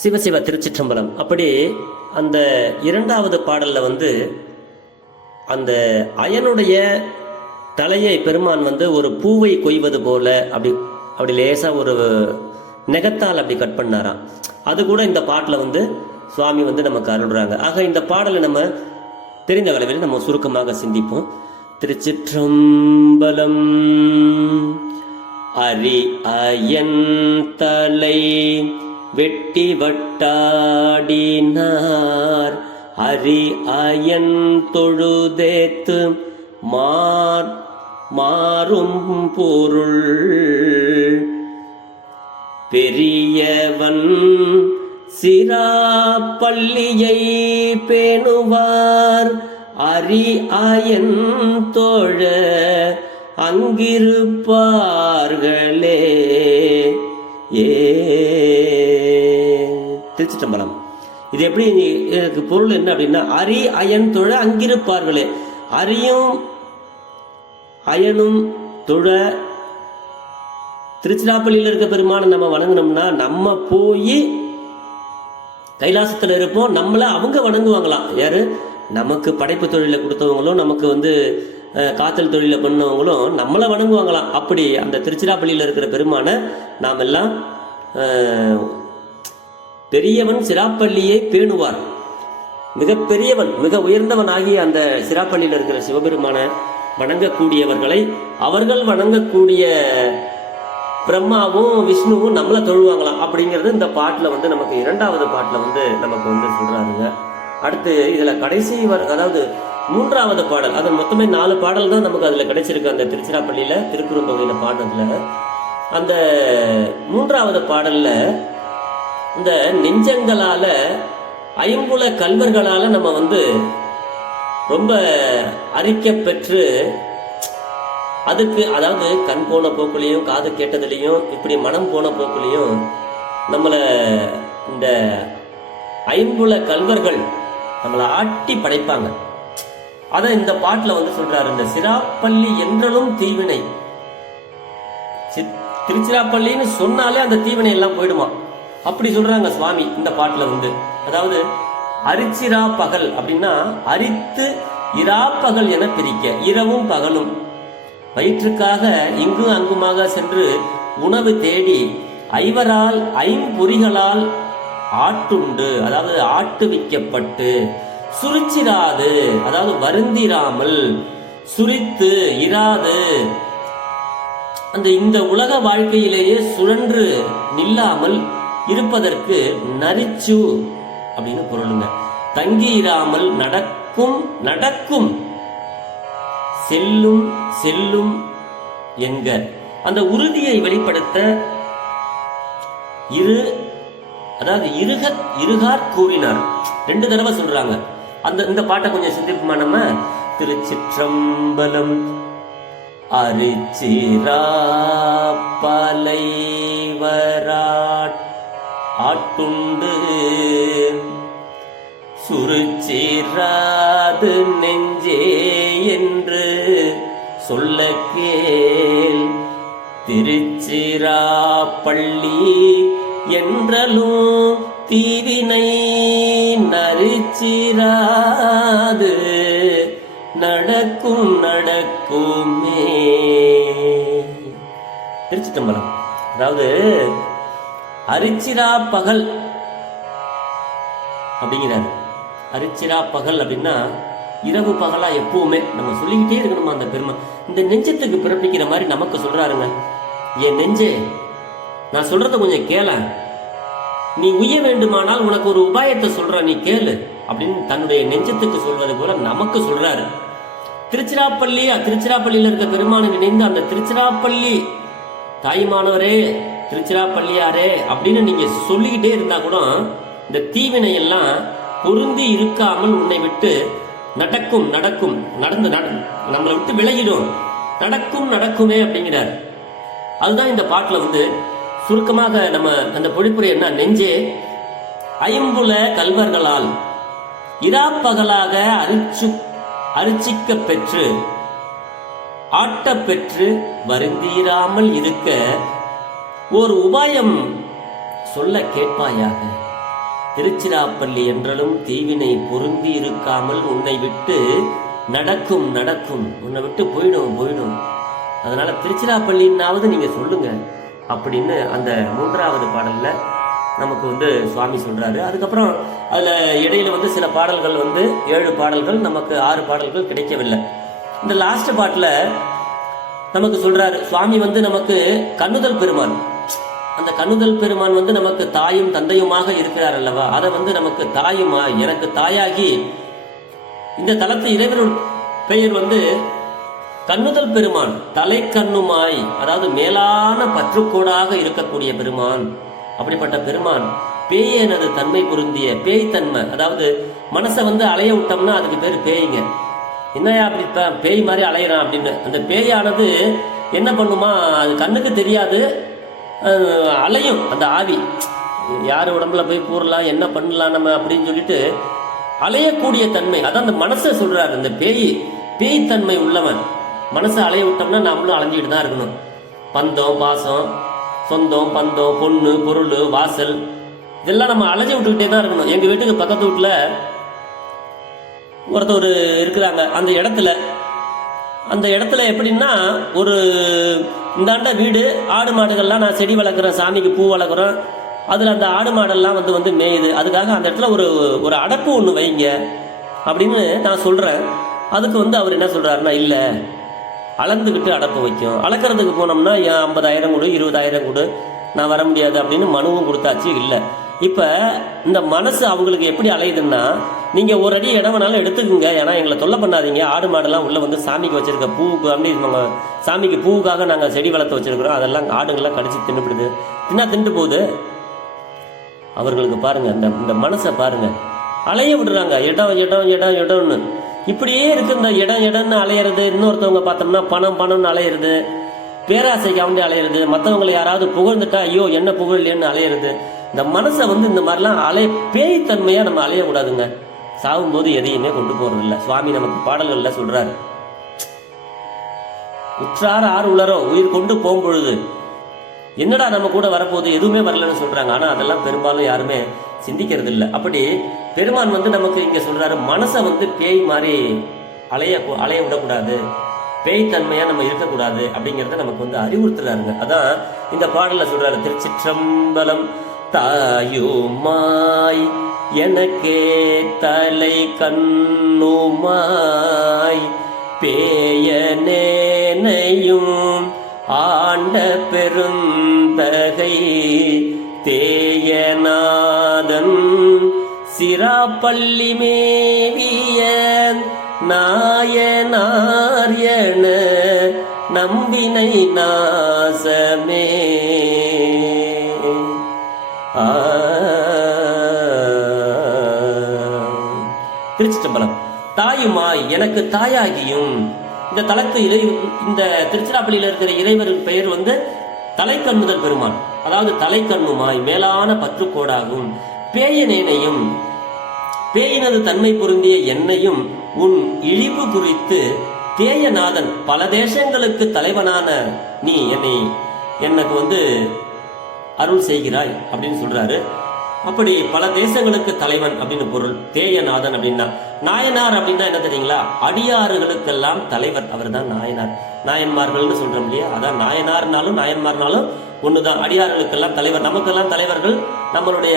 சிவசிவ திருச்சிற்றம்பலம். அப்படி அந்த இரண்டாவது பாடல்ல வந்து அந்த அயனுடைய தலையை பெருமான் வந்து ஒரு பூவை கொய்வது போல அப்படி அப்படி லேசா ஒரு நெகத்தால் அப்படி கட் பண்ணாராம். அது கூட இந்த பாட்டில் வந்து சுவாமி வந்து நமக்கு அருள்றாங்க. ஆக இந்த பாடலை நம்ம தெரிந்த அளவில் நம்ம சுருக்கமாக சிந்திப்போம். திருச்சிற்றம்பலம் அரி அயன் தலை வெட்டி வட்டாடினார் அரி அயன் தொழுதேத்து மார் மாறும் பொருள். பெரியவன் சிரா பள்ளியை பேணுவார். அரி அயன் தோழ அங்கிருப்பார்களே. ஏ திருச்சிட்டம்பலம் இது எப்படி இதுக்கு பொருள் என்ன அப்படின்னா அரி அயன் தொழ அங்கிருப்பார்களே. அரியும் அயனும் தொழ திருச்சிராப்பள்ளியில் இருக்க பெருமானை நம்ம வணங்கினோம்னா நம்ம போய் கைலாசத்தில் இருப்போம். நம்மளை அவங்க வணங்குவாங்களாம். யாரு? நமக்கு படைப்பு தொழிலை கொடுத்தவங்களும் நமக்கு வந்து காத்தல் தொழிலை பண்ணவங்களும் நம்மளை வணங்குவாங்களாம். அப்படி அந்த திருச்சிராப்பள்ளியில் இருக்கிற பெருமானை நாம் எல்லாம் பெரியவன் சிராப்பள்ளியை பேணுவார். மிக பெரியவன் மிக உயர்ந்தவன் ஆகிய அந்த சிராப்பள்ளியில் இருக்கிற சிவபெருமானை வணங்கக்கூடியவர்களை அவர்கள் வணங்கக்கூடிய பிரம்மாவும் விஷ்ணுவும் நம்மளை தொழுவாங்களாம் அப்படிங்கிறது இந்த பாட்டில் வந்து நமக்கு இரண்டாவது பாட்டில் வந்து நமக்கு வந்து சொல்கிறாருங்க அடுத்து இதில் கடைசி வர அதாவது மூன்றாவது பாடல் அது மொத்தமே நாலு பாடல் தான் நமக்கு அதில் கிடைச்சிருக்கு அந்த திருச்சிராப்பள்ளியில் திருக்குறும்பகையில் பாடுறதுல அந்த மூன்றாவது பாடலில் இந்த நெஞ்சங்களால ஐம்புல கல்வர்களால நம்ம வந்து ரொம்ப அறிக்க பெற்று அதுக்கு அதாவது கண் போன போக்குலையும் காது கேட்டதுலையும் இப்படி மனம் போன போக்குலையும் நம்மளை இந்த ஐம்புல கல்வர்கள் நம்மளை ஆட்டி படைப்பாங்க. அதை இந்த பாட்டில் வந்து சொல்றாரு இந்த சிராப்பள்ளி என்றலும் தீவினை. திருச்சிராப்பள்ளின்னு சொன்னாலே அந்த தீவினை எல்லாம் போயிடுமா? அப்படி சொல்றாங்க சுவாமி இந்த பாட்டுல வந்து. அதாவது அரிச்சிரா பகல் அப்படின்னா அரித்து இரா பகல் என பிரிக்க இரவும் பகலும். வயிற்றுக்காக இங்கும் அங்குமாக சென்று உணவு தேடி ஐவரால் ஐம்பொறிகளால் ஆட்டுண்டு அதாவது ஆட்டுவிக்கப்பட்டு சுரிச்சிராது அதாவது வருந்திராமல் சுரித்து இராது. அந்த இந்த உலக வாழ்க்கையிலேயே சுழன்று நில்லாமல் இருப்பதற்கு நரிச்சு அப்படின்னு பொருளுங்க. தங்கி இராமல் நடக்கும் நடக்கும். செல்லும் செல்லும் என்க. அந்த உறுதியை வெளிப்படுத்த இரு அதாவது இருக இருகார் கூறினார். ரெண்டு தடவை சொல்றாங்க. அந்த இந்த பாட்டை கொஞ்சம் சிந்திப்புமா நம்ம? திருச்சிற்றம்பலம் அரிச்சிராப்பலைவராட் ஆட்டுண்டு. சுருச்சீராது நெஞ்சே என்று சொல்ல கேள். திருச்சிராப்பள்ளி என்றலும் தீவினை நரிச்சிராது நடக்கும் நடக்குமே. திருச்சி தம்பலம் அதாவது அரிச்சிரா பகல். அப்படிங்கிறாரு. அரிச்சிரா பகல் அப்படின்னா இரவு பகலா எப்பவுமே நம்ம சொல்லிக்கிட்டே இருக்கணுமா அந்த பெருமை? இந்த நெஞ்சத்துக்கு பிறப்பிக்கிற மாதிரி நமக்கு சொல்றாருங்க. என் நெஞ்சே நான் சொல்றத கொஞ்சம் கேள. நீ உய்ய வேண்டுமானால் உனக்கு ஒரு உபாயத்தை சொல்ற நீ கேளு அப்படின்னு தன்னுடைய நெஞ்சத்துக்கு சொல்வது போல நமக்கு சொல்றாரு. திருச்சிராப்பள்ளி திருச்சிராப்பள்ளியில் இருக்க பெருமானை நினைந்து அந்த திருச்சிராப்பள்ளி தாய்மானவரே திருச்சிராப்பள்ளியாரே அப்படின்னு நீங்க சொல்லிக்கிட்டே இருந்தா கூட இந்த தீவினை எல்லாம் பொருந்தி இருக்காமல் உன்னை விட்டு நடக்கும் நடக்கும் நடந்து நம்மளை விட்டு விலகிடும். நடக்கும் நடக்குமே அப்படிங்கிறார். அதுதான் இந்த பாட்டில் வந்து சுருக்கமாக நம்ம அந்த பொழிப்புரை என்ன? நெஞ்சே ஐம்புல கல்வர்களால் இராப்பகலாக அரிச்சு அரிச்சிக்க பெற்று ஆட்ட பெற்று வருந்தீராமல் இருக்க ஒரு உபாயம் சொல்ல கேட்பாயாக. திருச்சிராப்பள்ளி என்றாலும் தீவினை பொருந்தி இருக்காமல் உன்னை விட்டு நடக்கும் நடக்கும். உன்னை விட்டு போயிடும் போயிடும். அதனால திருச்சிராப்பள்ளின்னாவது நீங்க சொல்லுங்க. அப்படின்னு அந்த மூன்றாவது பாடல்ல நமக்கு வந்து சுவாமி சொல்றாரு. அதுக்கப்புறம் அதுல இடையில வந்து சில பாடல்கள் வந்து ஏழு பாடல்கள் நமக்கு ஆறு பாடல்கள் கிடைக்கவில்லை. இந்த லாஸ்ட் பாட்டுல நமக்கு சொல்றாரு சுவாமி வந்து நமக்கு கண்ணுதல் பெருமான் அந்த கண்ணுதல் பெருமான் வந்து நமக்கு தாயும் தந்தையுமாக இருக்கிறார் அல்லவா? அதை வந்து நமக்கு தாயுமா? எனக்கு தாயாகி இந்த தலத்து இறைவனுடைய பெயர் வந்து கண்ணுதல் பெருமான் தலை கண்ணுமாய் அதாவது மேலான பற்றுக்கோடாக இருக்கக்கூடிய பெருமான். அப்படிப்பட்ட பெருமான் பேய் எனது தன்மை பொருந்திய பேய் தன்மை அதாவது மனசை வந்து அலைய விட்டோம்னா அதுக்கு பேர் பேய்ங்க. என்னையா அப்படி பேய் மாதிரி அலையிறான் அப்படின்னு. அந்த பேயானது என்ன பண்ணுமா? அது கண்ணுக்கு தெரியாது அலையும் அந்த ஆவி. யார் உடம்புல போய் கூறலாம் என்ன பண்ணலாம் நம்ம அப்படின்னு சொல்லிட்டு அலையக்கூடிய தன்மை. அதான் அந்த மனசை சொல்றாரு இந்த பேய். பேய் தன்மை உள்ளவன். மனசை அலைய விட்டோம்னா நம்மளும் அலைஞ்சிக்கிட்டு தான் இருக்கணும். பந்தம் பாசம் சொந்தம் பந்தம் பொண்ணு பொருள் வாசல். இதெல்லாம் நம்ம அலைஞ்சு விட்டுக்கிட்டே தான் இருக்கணும். எங்க வீட்டுக்கு பக்கத்து வீட்டுல ஒருத்தர் இருக்கிறாங்க. அந்த இடத்துல அந்த இடத்துல எப்படின்னா ஒரு இந்தாண்ட வீடு ஆடு மாடுகள்லாம் நான் செடி வளர்க்குறேன் சாமிக்கு பூ வளர்க்குறோம் அதில் அந்த ஆடு மாடெல்லாம் வந்து வந்து மேயுது. அதுக்காக அந்த இடத்துல ஒரு ஒரு அடப்பு ஒன்று வைங்க அப்படின்னு நான் சொல்கிறேன் அதுக்கு வந்து அவர் என்ன சொல்கிறாருன்னா இல்லை அளந்துக்கிட்டு அடப்பு வைக்கும். அளக்கிறதுக்கு போனோம்னா ஏன் ஐம்பதாயிரம் கொடு இருபதாயிரம் கொடு. நான் வர முடியாது அப்படின்னு மனுவும் கொடுத்தாச்சு இல்லை. இப்போ இந்த மனசு அவங்களுக்கு எப்படி அலையுதுன்னா நீங்கள் ஒரு அடி இடம் வேணாலும் எடுத்துக்கோங்க. ஏன்னா எங்களை தொல்லை பண்ணாதீங்க. ஆடு மாடெல்லாம் உள்ளே வந்து சாமிக்கு வச்சுருக்க பூவுக்கு அப்படி நம்ம சாமிக்கு பூவுக்காக நாங்கள் செடி வளர்த்து வச்சுருக்குறோம். அதெல்லாம் ஆடுங்கள்லாம் கடிச்சு தின்னுபிடுது. தின்னா திண்டு போகுது. அவர்களுக்கு பாருங்கள் இந்த இந்த மனசை பாருங்கள் அலைய விடுறாங்க. இடம் இடம் இடம் இடம்னு. இப்படியே இருக்கு இந்த இடம் இடம்னு அலையிறது. இன்னொருத்தவங்க பார்த்தோம்னா பணம் பணம்னு அலையிறது. பேராசைக்கு அவங்க அலையிறது. மற்றவங்களை யாராவது புகழ்ந்துட்டா ஐயோ என்ன புகழலையேன்னு அலையிறது. இந்த மனசை வந்து இந்த மாதிரிலாம் அலைய பேய்த்தன்மையாக நம்ம அலையக்கூடாதுங்க. சாகும்போது எதையுமே கொண்டு போகிறது இல்லை சுவாமி நமக்கு பாடல்கள்ல சொல்றாரு. உற்றார் ஆறு உலரோ உயிர் கொண்டு போகும்பொழுது என்னடா நம்ம கூட வரப்போகுது எதுவுமே வரலன்னு சொல்றாங்க. ஆனால் அதெல்லாம் பெரும்பாலும் யாருமே சிந்திக்கிறது இல்லை அப்படி பெருமான் வந்து நமக்கு இங்கே சொல்றாரு மனசை வந்து பேய் மாதிரி அலைய அலைய விடக்கூடாது. பேய் நம்ம இருக்கக்கூடாது அப்படிங்கிறத நமக்கு வந்து அறிவுறுத்துறாருங்க. அதான் இந்த பாடலில் சொல்கிறாரு திருச்சிற்றம்பலம் தாயுமாய் எனக்கே தலை கண்ணுமாய். பேயனேனையும் ஆண்ட பெருந்தகை தேயநாதன் சிராப்பள்ளி மேவிய நாயனார் என நம்பினை நாசமே. தாயுமாய் எனக்கு தாயாகியும். இந்த தலத்து இறை இந்த திருச்சிராப்பள்ளியில் இருக்கிற இறைவர் பெயர் வந்து தலைக்கண்ணுதல் பெருமான். அதாவது தலைக்கண்ணுமாய் மேலான பற்றுக்கோடாகும். பேயனேனையும் பேயினது தன்மை பொருந்திய என்னையும் உன் இழிவு குறித்து தேயநாதன் பல தேசங்களுக்கு தலைவனான நீ என்னை எனக்கு வந்து அருள் செய்கிறாய் அப்படின்னு சொல்றாரு. அப்படி பல தேசங்களுக்கு தலைவன் அப்படின்னு பொருள் தேயநாதன் அப்படின்னா நாயனார் அப்படின்னா என்ன தெரியுங்களா? அடியாறுகளுக்கெல்லாம் தலைவர் அவர்தான் நாயனார். நாயன்மார்கள்னு சொல்றோம் இல்லையா? அதான் நாயனார்னாலும் நாயன்மார்னாலும் ஒண்ணுதான். அடியார்களுக்கெல்லாம் தலைவர் நமக்கெல்லாம் தலைவர்கள் நம்மளுடைய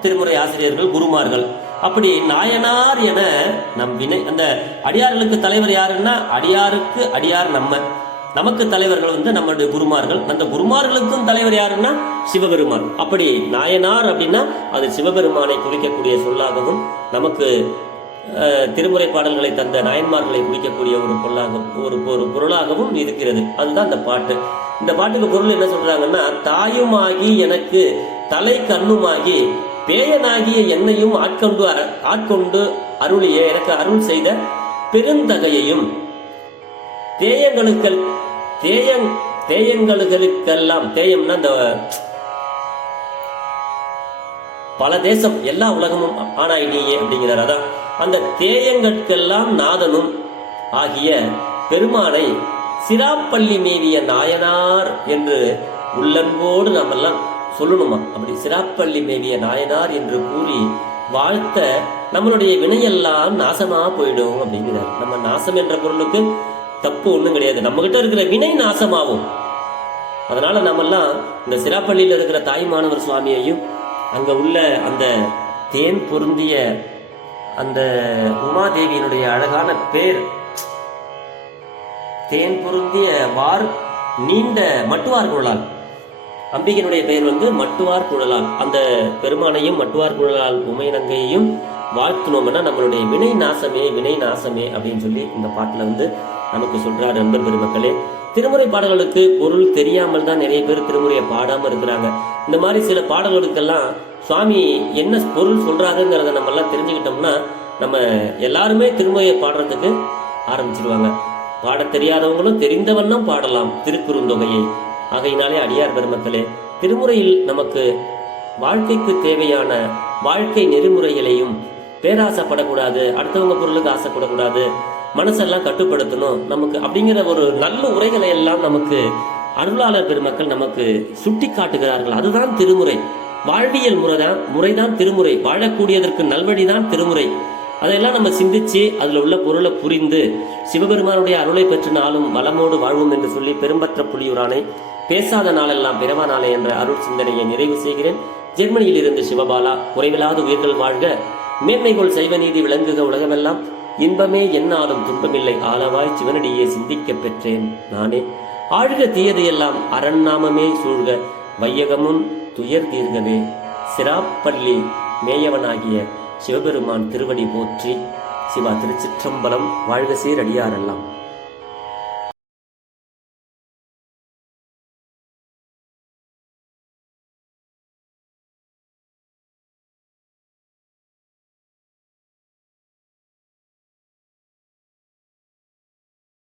திருமுறை ஆசிரியர்கள் குருமார்கள். அப்படி நாயனார் என நம் வினை அந்த அடியார்களுக்கு தலைவர் யாருன்னா அடியாருக்கு அடியார் நம்ம. நமக்கு தலைவர்கள் வந்து நம்மளுடைய குருமார்கள். அந்த குருமார்களுக்கும் தலைவர் யாருன்னா சிவபெருமான். அப்படி நாயனார் அப்படின்னா அது சிவபெருமானை குறிக்கக்கூடிய சொல்லாகவும் நமக்கு திருமுறை பாடல்களை தந்த நாயன்மார்களை குறிக்கக்கூடிய ஒரு பொருளாகவும் ஒரு ஒரு பொருளாகவும் இருக்கிறது. அதுதான் அந்த பாட்டு. இந்த பாட்டுக்கு பொருள் என்ன சொல்றாங்கன்னா தாயுமாகி எனக்கு தலை கண்ணுமாகி பேயனாகிய என்னையும் ஆட்கொண்டு ஆட்கொண்டு அருளிய எனக்கு அருள் செய்த பெருந்தகையையும் தேயங்களுக்கள் தேயங் தேயங்களுக்கெல்லாம் தேயம்னா இந்த பல தேசம் எல்லா உலகமும் ஆனாய் நீயே அப்படிங்கிறார். அதான் அந்த தேயங்கற்கெல்லாம் நாதனும் ஆகிய பெருமானை சிராப்பள்ளி மேவிய நாயனார் என்று உள்ளன்போடு நாமெல்லாம் சொல்லணுமா? அப்படி சிராப்பள்ளி மேவிய நாயனார் என்று கூறி வாழ்த்த நம்மளுடைய வினையெல்லாம் நாசமா போயிடும் அப்படிங்கிறார். நம்ம நாசம் என்ற பொருளுக்கு தப்பு ஒண்ணும் கிடையாது. நம்ம கிட்ட இருக்கிற வினை நாசமாகும். அதனால நம்மெல்லாம் இந்த சிலாப்பள்ளியில் இருக்கிற தாய்மானவர் சுவாமியையும் அங்க உள்ள அந்த தேன் பொருந்திய அந்த உமாதேவியினுடைய அழகான பேர் தேன் பொருந்திய வார் நீண்ட மட்டுவார் குழலால். அம்பிகனுடைய பெயர் வந்து மட்டுவார் குழலால். அந்த பெருமானையும் மட்டுவார் குழலால் உமைநங்கையையும் வாழ்த்தினோம்னா நம்மளுடைய வினை நாசமே வினை நாசமே அப்படின்னு சொல்லி இந்த பாட்டுல வந்து நமக்கு சொல்கிறார் நண்பர் பெருமக்களே. திருமுறை பாடல்களுக்கு பொருள் தெரியாமல் தான் நிறைய பேர் திருமுறையை பாடாம இருக்கிறாங்க. இந்த மாதிரி சில பாடல்களுக்கெல்லாம் சுவாமி என்ன பொருள் சொல்றாருங்கிறத நம்ம எல்லாம் தெரிஞ்சுக்கிட்டோம்னா நம்ம எல்லாருமே திருமுறையை பாடுறதுக்கு ஆரம்பிச்சிருவாங்க. பாடத் தெரியாதவங்களும் தெரிந்தவண்ணம் பாடலாம் திருக்குறுந்தொகையை. ஆகையினாலே அடியார் பெருமக்களே திருமுறையில் நமக்கு வாழ்க்கைக்கு தேவையான வாழ்க்கை நெறிமுறைகளையும் பேராசைப்படக்கூடாது அடுத்தவங்க பொருளுக்கு ஆசைப்படக்கூடாது மனசெல்லாம் கட்டுப்படுத்தணும். நமக்கு அப்படிங்கிற ஒரு நல்ல உரைகளை எல்லாம் நமக்கு அருளாளர் பெருமக்கள் நமக்கு சுட்டி காட்டுகிறார்கள் அதுதான் திருமுறை. வாழ்வியல் முறைதான் முறைதான் திருமுறை. வாழக்கூடியதற்கு நல்வழிதான் திருமுறை. அதையெல்லாம் நம்ம சிந்திச்சு அதுல உள்ள பொருளை புரிந்து சிவபெருமானுடைய அருளை பெற்று நாளும் வளமோடு வாழ்வோம் என்று சொல்லி பெரும்பற்ற புலியுரானை பேசாத நாளெல்லாம் பிறவா நாளே என்ற அருள் சிந்தனையை நிறைவு செய்கிறேன். ஜெர்மனியில் இருந்து சிவபாலா குறைவில்லாத உயிர்கள் வாழ்க. மேன்மைகோள் செய்வ நீதி விளங்குக உலகமெல்லாம். இன்பமே என்னாலும் துன்பமில்லை. ஆளவாய் சிவனடியே சிந்திக்கப் பெற்றேன் நானே. ஆழ்க தீயதையெல்லாம் அரண்நாமமே சூழ்க. வையகமும் துயர் தீர்கவே. சிராப்பள்ளி மேயவனாகிய சிவபெருமான் திருவடி போற்றி. சிவா திருச்சிற்றம்பலம் வாழ்க சீரடியாரெல்லாம்.